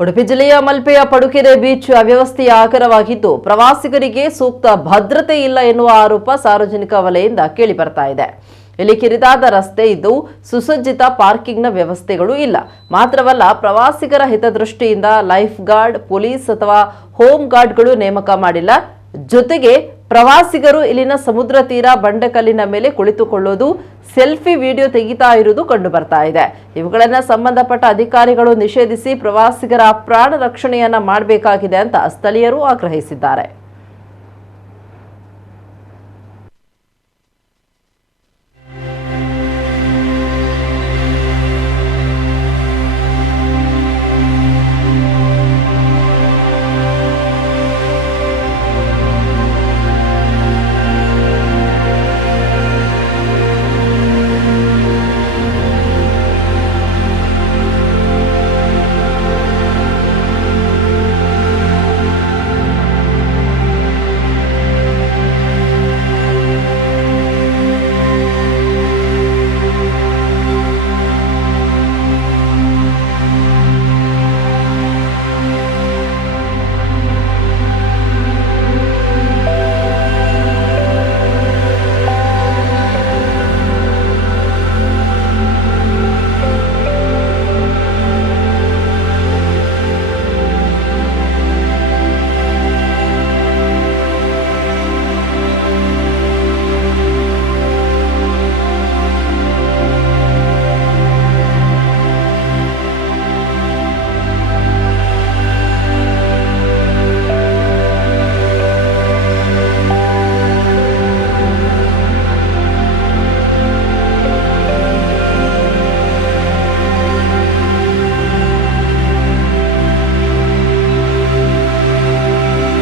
ಉಡುಪಿ ಜಿಲ್ಲೆಯ ಮಲ್ಪೆಯ ಪಡುಕೆರೆ ಬೀಚ್ ಅವ್ಯವಸ್ಥೆಯ ಆಗರವಾಗಿದ್ದು ಪ್ರವಾಸಿಗರಿಗೆ ಸೂಕ್ತ ಭದ್ರತೆ ಇಲ್ಲ ಎನ್ನುವ ಆರೋಪ ಸಾರ್ವಜನಿಕ ವಲಯದಿಂದ ಕೇಳಿಬರ್ತಾ ಇದೆ. ಇಲ್ಲಿ ಕಿರಿದಾದ ರಸ್ತೆ ಇದ್ದು ಸುಸಜ್ಜಿತ ಪಾರ್ಕಿಂಗ್ನ ವ್ಯವಸ್ಥೆಗಳು ಇಲ್ಲ. ಮಾತ್ರವಲ್ಲ, ಪ್ರವಾಸಿಗರ ಹಿತದೃಷ್ಟಿಯಿಂದ ಲೈಫ್ ಗಾರ್ಡ್, ಪೊಲೀಸ್ ಅಥವಾ ಹೋಮ್ ಗಾರ್ಡ್ಗಳು ನೇಮಕ ಮಾಡಿಲ್ಲ. ಜೊತೆಗೆ ಪ್ರವಾಸಿಗರು ಇಲ್ಲಿನ ಸಮುದ್ರ ತೀರ ಬಂಡೆಕಲ್ಲಿನ ಮೇಲೆ ಕುಳಿತುಕೊಳ್ಳೋದು, ಸೆಲ್ಫಿ ವಿಡಿಯೋ ತೆಗಿತಾ ಇರುವುದು ಕಂಡು ಬರ್ತಾ ಇದೆ. ಇವುಗಳನ್ನ ಸಂಬಂಧಪಟ್ಟ ಅಧಿಕಾರಿಗಳು ನಿಷೇಧಿಸಿ ಪ್ರವಾಸಿಗರ ಪ್ರಾಣ ರಕ್ಷಣೆಯನ್ನ ಮಾಡಬೇಕಾಗಿದೆ ಅಂತ ಸ್ಥಳೀಯರು ಆಗ್ರಹಿಸಿದ್ದಾರೆ.